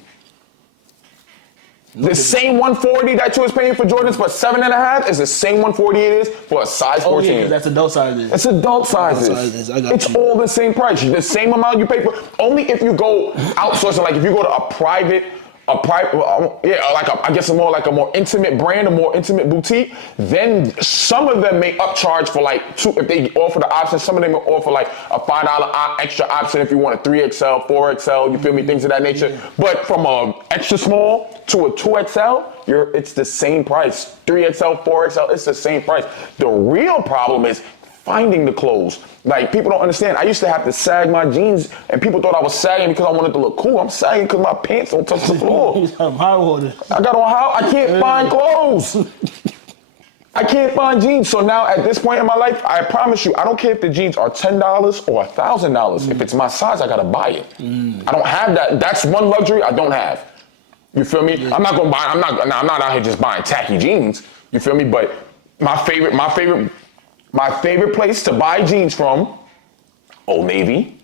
The same 140 that you was paying for Jordans for 7.5 is the same 140 it is for a size 14. Oh yeah, that's adult sizes. It's adult sizes. It's all the same price. The same amount you pay for. Only if you go outsourcing, like if you go to a private, I guess more like a more intimate brand, a more intimate boutique, then some of them may upcharge for like if they offer the option, some of them may offer like a $5 extra option if you want a 3XL, 4XL, you feel me, things of that nature. Yeah. But from a extra small to a 2XL, it's the same price. 3XL, 4XL, it's the same price. The real problem is finding the clothes. Like, people don't understand. I used to have to sag my jeans, and people thought I was sagging because I wanted to look cool. I'm sagging because my pants don't touch the floor. I'm high water. I can't find clothes. I can't find jeans. So now at this point in my life, I promise you, I don't care if the jeans are $10 or $1,000. If it's my size, I gotta buy it. I don't have that. That's one luxury I don't have. You feel me? Yeah. I'm not out here just buying tacky jeans. You feel me? But my favorite place to buy jeans from, Old Navy.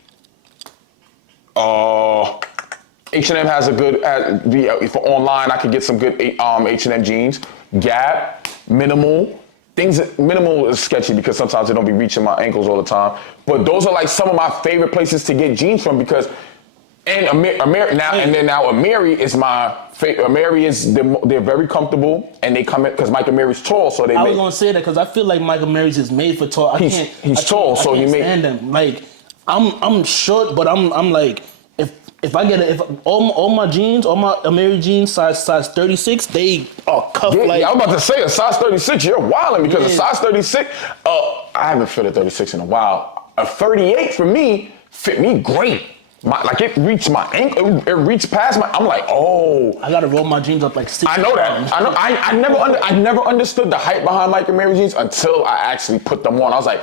H&M has a good, for online, I could get some good H&M jeans. Gap, Minimal. Minimal is sketchy because sometimes it don't be reaching my ankles all the time. But those are like some of my favorite places to get jeans from because, and Amiri is my favorite. Amiri they're very comfortable and they come in, because Mike Amiri's tall, so they I was gonna say that because I feel like Mike Amiri's is made for tall. He's tall, so he made him. Like, I'm short, but I'm like, if I get all my jeans, all my Amiri jeans, size 36, they are cuffed like. Yeah, I was about to say a size 36. You're wilding because a size 36. I haven't fit a 36 in a while. A 38 for me fit me great. It reached my ankle. It reached past my. I'm like, oh. I gotta roll my jeans up like 6. I know that. I know. I never understood the hype behind Mike Amiri jeans until I actually put them on. I was like,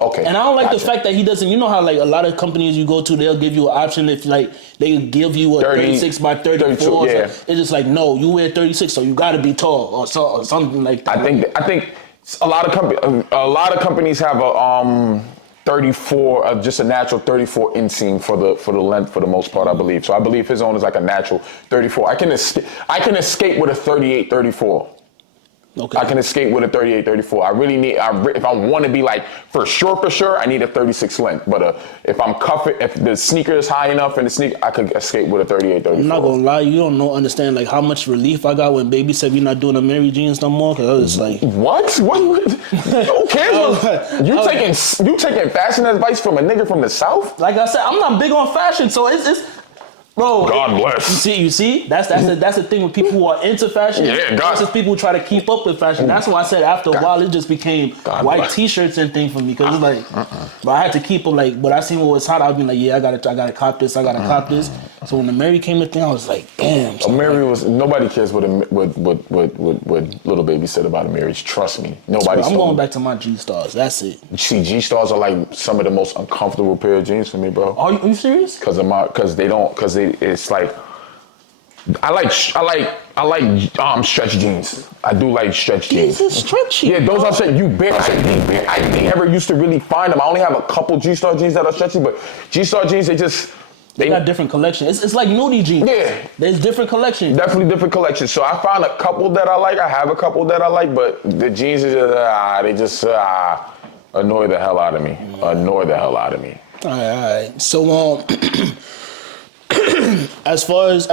okay. And I don't like the fact that he doesn't. You know how like a lot of companies you go to, they'll give you an option if like they give you a 36 by 34. Yeah. It's just like, no, you wear 36, so you gotta be tall or something like that. I think a lot of companies have a 34, just a natural 34 inseam for the length for the most part, I believe. So I believe his own is like a natural 34. I can escape with a 38, 34. Okay. I can escape with a 38, 34. I really need, if I want to be like, for sure, I need a 36 length. But if I'm cuffing, if the sneaker is high enough in the sneaker, I could escape with a 38, 34. I'm not going to lie, you don't understand like how much relief I got when Baby said we're not doing the Mary jeans no more. Cause I was like, what? Who cares? You taking fashion advice from a nigga from the South? Like I said, I'm not big on fashion, so it's bro, God bless. You see, that's the thing with people who are into fashion. Yeah, God. Versus people who try to keep up with fashion. That's why I said after a while it just became white T-shirts and things for me because it's like, but I had to keep them like. But I seen what was hot. I'd be like, yeah, I gotta cop this. Cop this. So when the Mary came in thing, I was like, damn. Mary was nobody cares what Little Baby said about a marriage. Trust me, nobody. I'm going back to my G Stars. That's it. See, G Stars are like some of the most uncomfortable pair of jeans for me, bro. Are you serious? It's like I like stretch jeans. I do like stretch jeans. These are stretchy. Yeah, those are stretchy. I never used to really find them. I only have a couple G-Star jeans that are stretchy, but G-Star jeans, they got different collections. It's like nudie jeans. Yeah. There's different collections. Definitely different collections. So I found a couple that I like. I have a couple that I like, but the jeans are just annoy the hell out of me. Annoy the hell out of me. All right. So as far as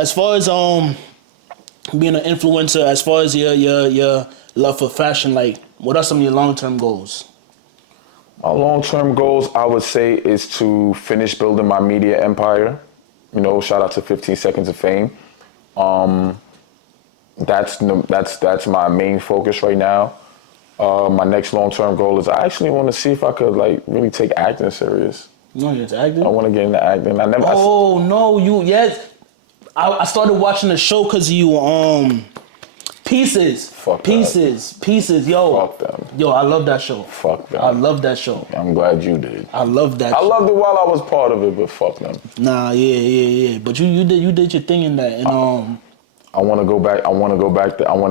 being an influencer, as far as your love for fashion, like what are some of your long-term goals? My long-term goals, I would say, is to finish building my media empire. You know, shout out to 15 Seconds of Fame. That's my main focus right now. My next long-term goal is I actually want to see if I could like really take acting serious. You want to get into acting? I want to get into acting. I started watching the show because you Pieces. Fuck Pieces. Yo. Fuck them. Yo, I love that show. Fuck them. I love that show. I'm glad you did. I love that. I loved it while I was part of it, but fuck them. Nah, yeah. But you did your thing in that, and I want to go back. I want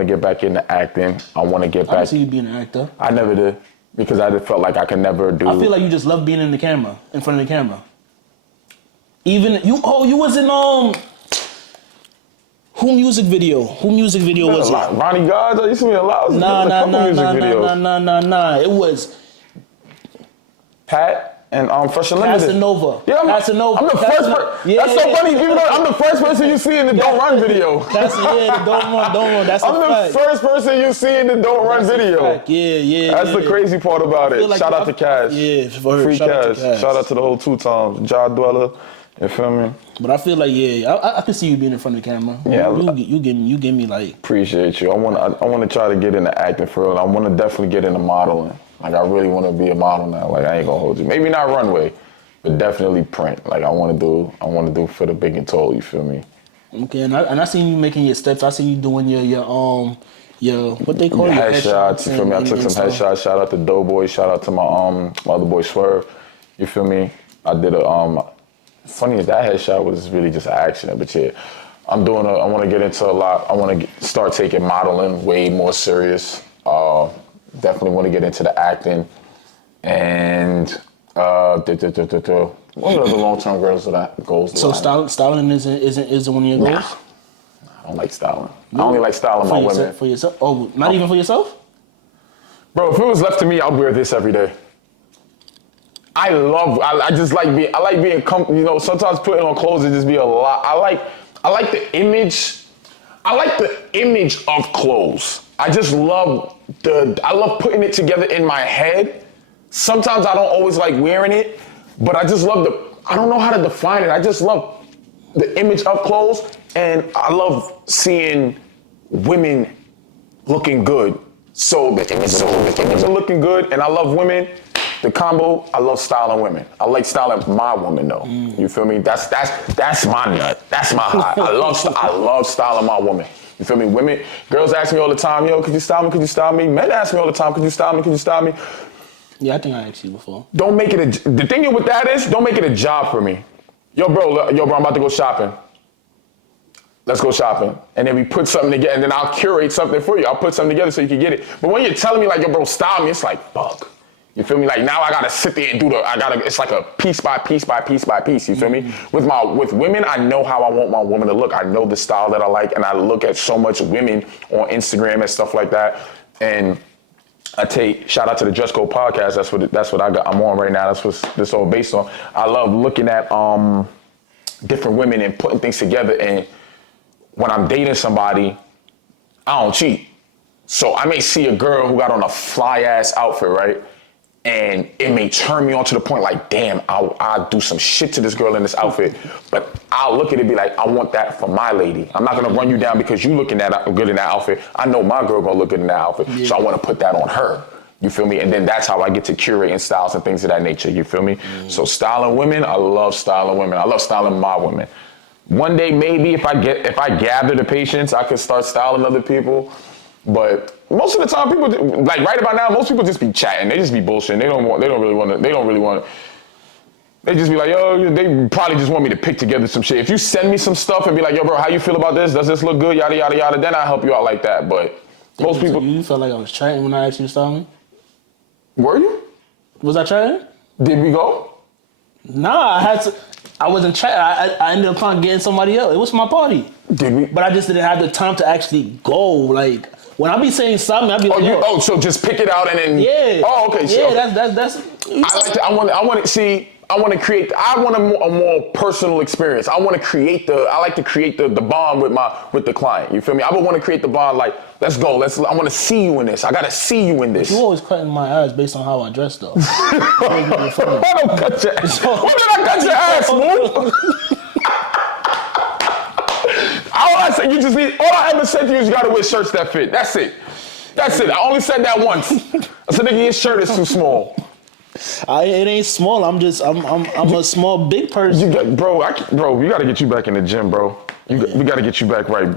to get back into acting. I want to get back. I see you being an actor. I never did because I just felt like I could never do. I feel like you just love being in the camera, in front of the camera. Even you. Oh, you was in Who music video was it? Ronnie God, I used to be a lot. Nah. It was Pat and Fresh and Limited. Casanova. Yeah, I'm the first person. Yeah, that's so funny. Even though I'm the first person you see in the Don't Run video. The Don't Run. That's I'm the first person you see in the Don't Run video. Yeah. That's the crazy part about it. Like shout out to Cash. Yeah, free Cash. Shout out to the whole 2 times. Jaw Dweller. You feel me? But I feel like I can see you being in front of the camera. Yeah, you give me like. Appreciate you. I want to try to get into acting for real. I want to definitely get into modeling. Like I really want to be a model now. Like I ain't gonna hold you. Maybe not runway, but definitely print. Like I want to do for the big and tall. You feel me? Okay, and I seen you making your steps. I seen you doing your what they call it? Headshots. You feel me? I took some headshots. Shout out to Doughboy. Shout out to my other boy Swerve. You feel me? I did a funny as that headshot was really just an accident, but yeah, I want to get into a lot. I want to start taking modeling way more serious. Definitely want to get into the acting, and what are the long-term goals? So styling isn't one of your goals? Nah, I don't like styling. I only like styling my women. For yourself? Oh, not even for yourself? Bro, if it was left to me, I'd wear this every day. I just like being comfortable. You know, sometimes putting on clothes, it just be a lot. I like the image. I like the image of clothes. I love putting it together in my head. Sometimes I don't always like wearing it, but I just love I don't know how to define it. I just love the image of clothes, and I love seeing women looking good. So the image of looking good, and I love women. The combo, I love styling women. I like styling my woman though. You feel me? That's my nut. That's my high. I love styling my woman. You feel me? Girls ask me all the time, yo, could you style me? Could you style me? Men ask me all the time, could you style me? Could you style me? Yeah, I think I asked you before. Don't make it the thing with that is, don't make it a job for me. Yo, bro, I'm about to go shopping. Let's go shopping. And then we put something together, and then I'll curate something for you. I'll put something together so you can get it. But when you're telling me like, yo, bro, style me, it's like, fuck. You feel me? Like now I gotta sit there and it's like a piece by piece by piece by piece, you feel me? With women, I know how I want my woman to look. I know the style that I like, and I look at so much women on Instagram and stuff like that. And shout out to the Dress Code podcast. That's what I'm on right now. That's what this all based on. I love looking at different women and putting things together. And when I'm dating somebody, I don't cheat. So I may see a girl who got on a fly ass outfit, right? And it may turn me on to the point like, damn, I'll do some shit to this girl in this outfit. But I'll look at it and be like, I want that for my lady. I'm not gonna run you down because you looking good in that outfit. I know my girl gonna look good in that outfit. Yeah. So I wanna put that on her. You feel me? And then that's how I get to curating styles and things of that nature. You feel me? So styling women, I love styling women. I love styling my women. One day, maybe if I gather the patience, I could start styling other people. But most of the time, people like right about now, most people just be chatting. They just be bullshitting. They don't really want to. They just be like, yo, they probably just want me to pick together some shit. If you send me some stuff and be like, yo, bro, how you feel about this? Does this look good? Yada yada yada. Then I'll help you out like that. But most people. You felt like I was chatting when I asked you to style me? Were you? Was I chatting? Did we go? Nah, I wasn't chatting. I ended up trying to get in somebody else. It was my party. Did we? But I just didn't have the time to actually go. Like when I be saying something, I be like, so just pick it out and then. Yeah. Oh, okay. Yeah, that's. I want to create a more personal experience. I like to create the bond with the client. You feel me? I would want to create the bond like, let's go. I want to see you in this. I got to see you in this. You always cutting my ass based on how I dress though. I don't cut your ass. When did I cut your ass, Smooth? All I ever said to you is you gotta wear shirts that fit. That's it. I only said that once. I said, nigga, your shirt is too small. It ain't small. I'm a small big person. Bro, we gotta get you back in the gym, bro. We gotta get you back right.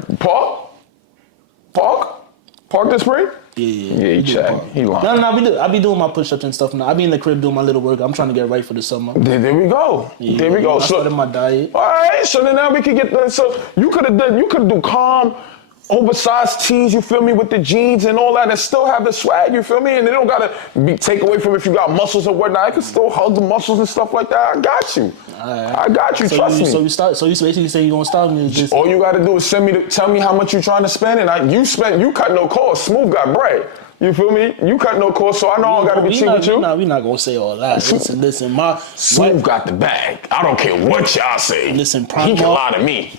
Park this spring? Yeah, he chat. He lying. No, I be doing my push-ups and stuff now. I be in the crib doing my little work. I'm trying to get right for the summer. There we go. Yeah, there we go. I started my diet. All right, so then now we can get so you could do calm, oversized tees, you feel me, with the jeans and all that, and still have the swag, you feel me? And it don't gotta take away from if you got muscles or whatnot. I can still hug the muscles and stuff like that. I got you. Right. I got you. Trust me. So you basically say you gonna stop me? All you gotta do is tell me how much you trying to spend, and you cut no cost. Smooth got bread. You feel me? You cut no cost, so I know I gotta be cheap with you. We not gonna say all that. Listen, Smooth got the bag. I don't care what y'all say. Listen, he can lie to me.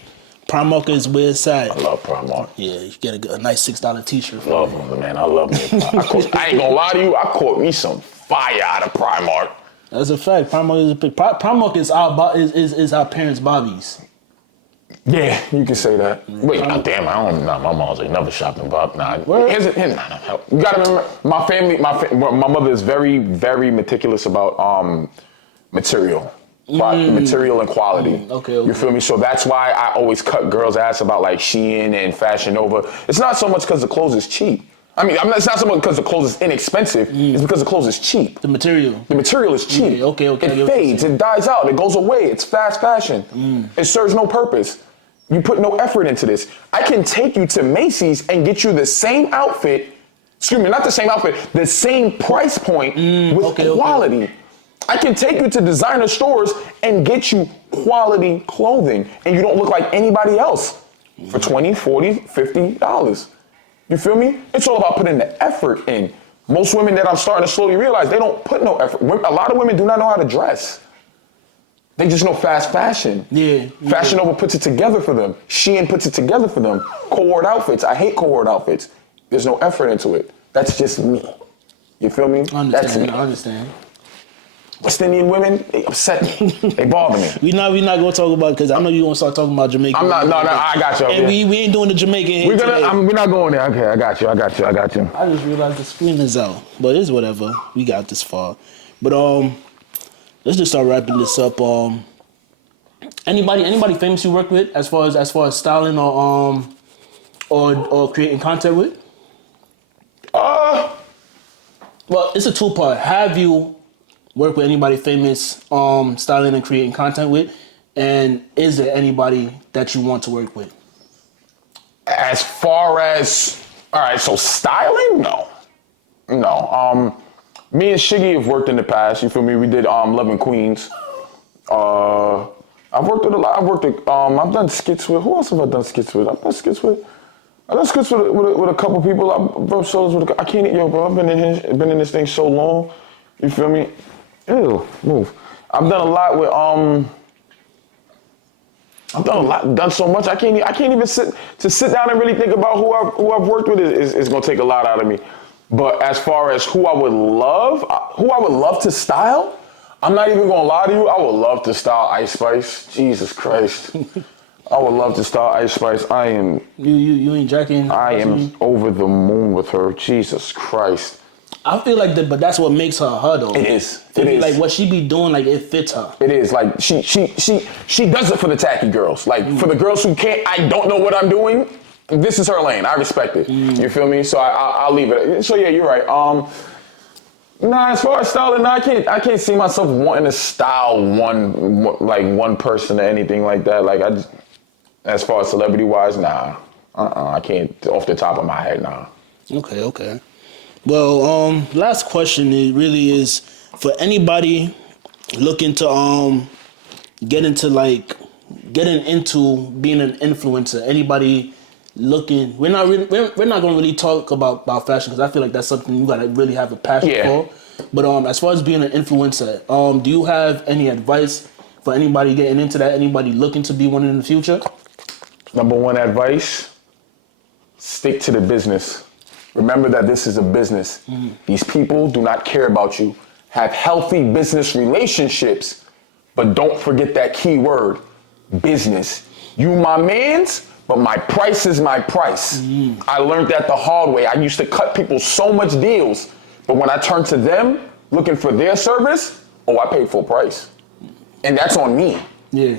Primark is where it's at. I love Primark. Yeah, you get a nice $6 t-shirt. Love them, man. I love them. I ain't gonna lie to you. I caught me some fire out of Primark. That's a fact. Primark is our parents' Bobbies. Yeah, you can say that. Wait, damn, I don't know. My mom's ain't never shopping Bob. Nah, you gotta remember, my mother is very, very meticulous about material. material and quality. Okay. You feel me? So that's why I always cut girls' ass about like Shein and Fashion Nova. It's not so much because the clothes is cheap. It's not so much because the clothes is inexpensive. It's because the clothes is cheap. The material. The material is cheap. Yeah, okay. It fades. It dies out. It goes away. It's fast fashion. It serves no purpose. You put no effort into this. I can take you to Macy's and get you the same outfit. Excuse me, not the same outfit. The same price point with quality. Okay. I can take you to designer stores and get you quality clothing, and you don't look like anybody else for $20, $40, $50. You feel me? It's all about putting the effort in. Most women that I'm starting to slowly realize, they don't put no effort. A lot of women do not know how to dress. They just know fast fashion. Yeah. Fashion Nova puts it together for them. Shein puts it together for them. Cohort outfits. I hate cohort outfits. There's no effort into it. That's just me. You feel me? That's me. I understand. West Indian women, they upset me. They bother me. we not gonna talk about, because I know you're gonna start talking about Jamaican. I'm not. No, I got you. And we ain't doing the Jamaican hit today. We're not going there. Okay, I got you. I just realized the screen is out, but it's whatever. We got this far. But let's just start wrapping this up. Anybody famous you work with as far as styling or creating content with? Well, it's a two-part. Have you worked with anybody famous styling and creating content with? And is there anybody that you want to work with? As far as, all right, so styling? No. Me and Shiggy have worked in the past. You feel me? We did Love and Queens. I've worked with a lot. I've done skits with, who else have I done skits with? I've done skits with a couple people. I've rubbed shoulders with I can't, bro, I've been in this thing so long. You feel me? Ew, move. I've done a lot with, done so much. I can't even sit down and really think about who I've worked with is gonna take a lot out of me. But as far as who I would love to style, I'm not even gonna lie to you. I would love to style Ice Spice. Jesus Christ. I would love to style Ice Spice. I am. You ain't jacking. I am over the moon with her. Jesus Christ. I feel like but that's what makes her though. It is. It is. Like what she be doing, like it fits her. It is. Like she does it for the tacky girls. Like for the girls who I don't know what I'm doing, this is her lane. I respect it. You feel me? So I'll leave it. So yeah, you're right. As far as styling, I can't see myself wanting to style one person or anything like that. Like as far as celebrity wise, nah. I can't off the top of my head, nah. Okay. Well, last question, it really is for anybody looking to getting into being an influencer. Anybody looking, we're not gonna really talk about fashion, because I feel like that's something you gotta really have a passion for. But as far as being an influencer, do you have any advice for anybody getting into that? Anybody looking to be one in the future? Number one advice: stick to the business. Remember that this is a business. These people do not care about you. Have healthy business relationships, but don't forget that key word: business. You my mans, but my price is my price. I learned that the hard way. I used to cut people so much deals, but when I turned to them looking for their service, I paid full price. And that's on me. Yeah.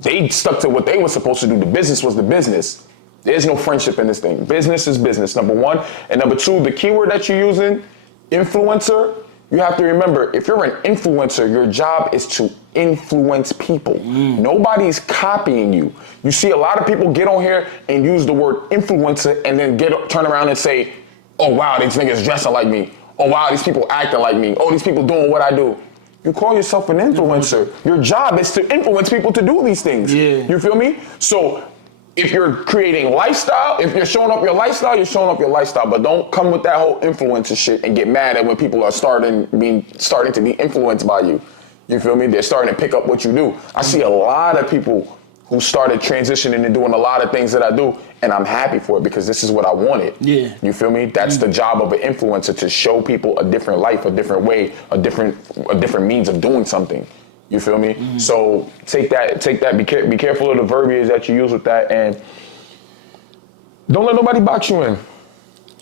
They stuck to what they were supposed to do. The business was the business. There's no friendship in this thing. Business is business, number one. And number two, the keyword that you're using, influencer, you have to remember, if you're an influencer, your job is to influence people. Nobody's copying you. You see a lot of people get on here and use the word influencer and then turn around and say, oh wow, these niggas dressing like me. Oh wow, these people acting like me. Oh, these people doing what I do. You call yourself an influencer. Your job is to influence people to do these things. Yeah. You feel me? So if you're creating lifestyle, if you're showing up your lifestyle, you're showing up your lifestyle. But don't come with that whole influencer shit and get mad at when people are starting to be influenced by you. You feel me? They're starting to pick up what you do. I see a lot of people who started transitioning and doing a lot of things that I do, and I'm happy for it because this is what I wanted. Yeah. You feel me? That's the job of an influencer, to show people a different life, a different way, a different means of doing something. You feel me? So take that. Be careful of the verbiage that you use with that, and don't let nobody box you in.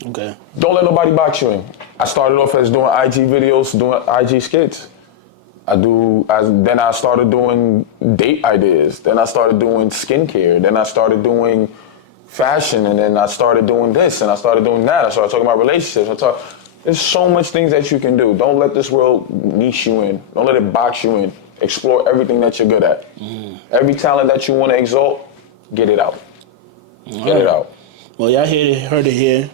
Okay. Don't let nobody box you in. I started off as doing IG videos, doing IG skits. Then I started doing date ideas. Then I started doing skincare. Then I started doing fashion. And then I started doing this. And I started doing that. I started talking about relationships. There's so much things that you can do. Don't let this world niche you in. Don't let it box you in. Explore everything that you're good at. Every talent that you want to exalt, get it out. Get it out. Well, y'all heard it here.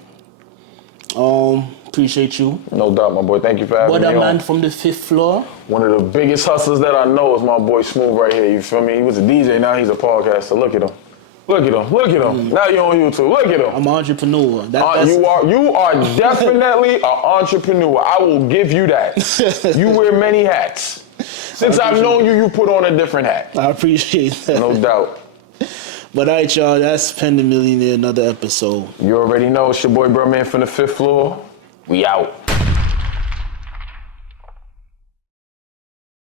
Appreciate you. No doubt, my boy. Thank you for having me on. Man from the 5th floor. One of the biggest hustlers that I know is my boy Smooth right here. You feel me? He was a DJ, now he's a podcaster. Look at him. Look at him. Look at him. Now you're on YouTube. Look at him. I'm an entrepreneur. You are definitely an entrepreneur. I will give you that. You wear many hats. Since I've known you, you put on a different hat. I appreciate that. No doubt. But all right, y'all, that's Pen the Millionaire, another episode. You already know, it's your boy Bruhmanfromthe5thfloor. We out.